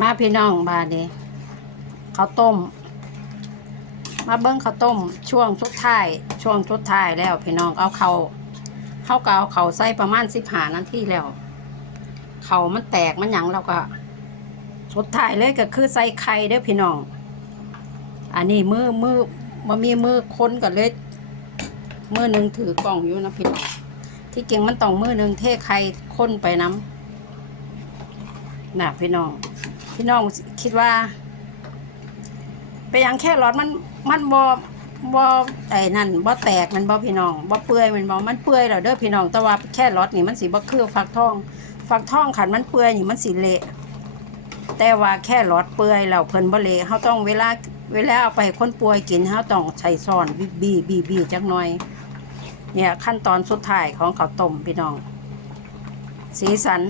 มาพี่น้องบาดนี้ข้าวต้ม มาเบิ้งข้าวต้ม ช่วงสุดท้ายช่วงสุดท้ายแล้วพี่น้องเอาเขาเข้าก็เอาเขาใส่ประมาณสิบหานาทีแล้ว เขามันแตกมันหยังเราก็สุดท้ายเลยก็คือใส่ไข่เด้อพี่น้อง อันนี้มือมือมามีมือค้นกันเลยมือหนึ่งถือกล่องอยู่นะพี่น้องที่เก่งมันต้องมือหนึ่งเทไข่ค้นไปน้ำน่ะพี่น้อง พี่น้องคิดว่าไปยังแค่รอดมันมันบอบอไอ้นั่นบอแตกมันบอพี่น้องบอเปื่อยมันบอมันเปื่อยแล้วเด้อพี่น้องแต่ว่าแค่รอดนี่มันสีบอคือฟักทอง ฟักทองขันมันเปื่อยนี่มันสีเละแต่ว่าแค่รอดเปื่อยแล้วเพิ่นบ่เละเขาต้องเวลาเวลาเอาไปให้คนป่วยกินเขาต้องใช้ซ่อนบีบีบีบีจักหน่อย เนี่ยขั้นตอนสุดท้ายของข้าวต้มพี่น้อง สีสัน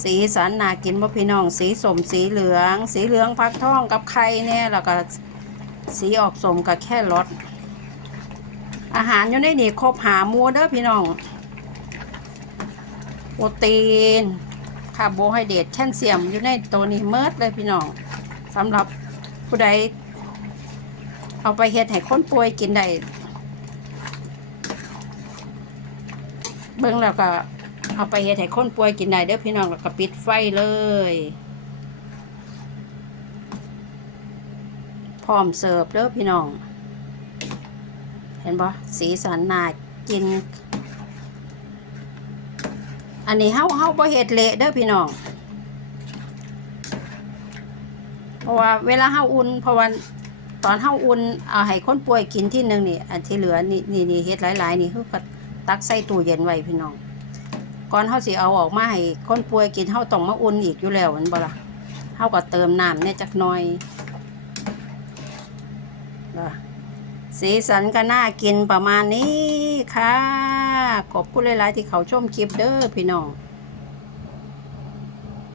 สีสันน่ากินบ่พี่น้อง สีสมสีเหลือง สีเหลืองฟักท่องกับไข่เนี่ยแล้วก็สีออกสมกับแค่รสอาหารอยู่ในนี่ครบหาหมูเด้อพี่น้อง โปรตีนคาร์โบไฮเดรตแคลเซียมอยู่ในตัวนี้เมิดเลยพี่น้องสำหรับผู้ใดเอาไปเฮ็ดให้คนป่วยกินได้เบิ่งแล้วก็ เอาไปเฮ็ดให้คนป่วยกินได้เด้อพี่น้องแล้วก็ปิดไฟเลย พร้อมเสิร์ฟเด้อพี่น้อง เห็นปะสีสันน่ากิน อันนี้เฮาเฮาบ่เฮ็ดเละเด้อพี่น้อง เพราะว่าเวลาเฮาอุ่นเพราะว่าตอนเฮาอุ่นเอาให้คนป่วยกินที่หนึงนี่ อันที่เหลือนี่นี่นี่เฮ็ดหลายๆนี่คือก็ตักใส่ตู้เย็นไว้พี่น้อง ก่อนเฮาสิเอาออกมาให้คนป่วยกินเฮาต้องมาอุ่นอีกอยู่แล้วมันบ่ล่ะเฮาก็เติมน้ำเนี่ยจักหน่อยล่ะสีสันก็น่ากินประมาณนี้ค่ะ ขอบคุณหลาย ๆ ที่เขาชมคลิปเด้อพี่น้อง